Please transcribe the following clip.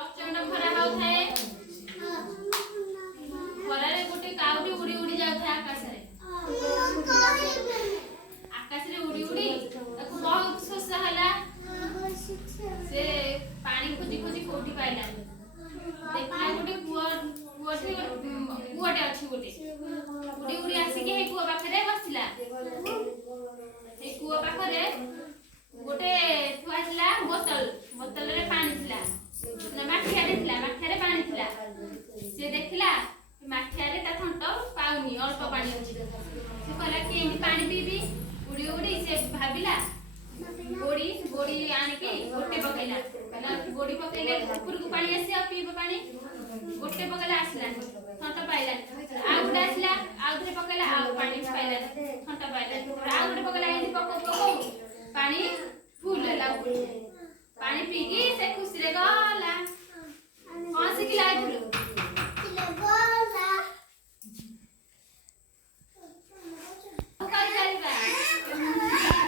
प्रचंड खरा होଥାଏ खरारे गोटे काउटी उड़ी उड़ी जाउଥାଏ आकाश रे उड़ी उड़ी ताको बहुत शोष होला से पानी खोजी खोजी कोठी पाइला देखला गोटे कुआटे अछि गोटे उड़ी उड़ी आसी के हे कुआ पाखरे बसिला हे कुआ पाखरे गोटे थुआइला बोतल रे पानी थिला ना माठिया रे थिला माठिया रे पानी थिला से देखला माठिया रे ता थंट पाउनी अल्प पानी अछि से कहला कि एंती पानी पीबी उड़ी उड़ी से भाबिला गोड़ी आनी के गोटे पकेला कहला गोड़ी पकेले ऊपर को पानी आसी आ पीबो पानी गोटे पकेला आसला थंट पाइला आ गुडा आसला आ उधरे पकेला आ पानी पाइला थंट पाइला आ गुडे पकेला एंती पको पानी फुल होला पानी पीकी से खुशी रे गला कौन सी खिलाई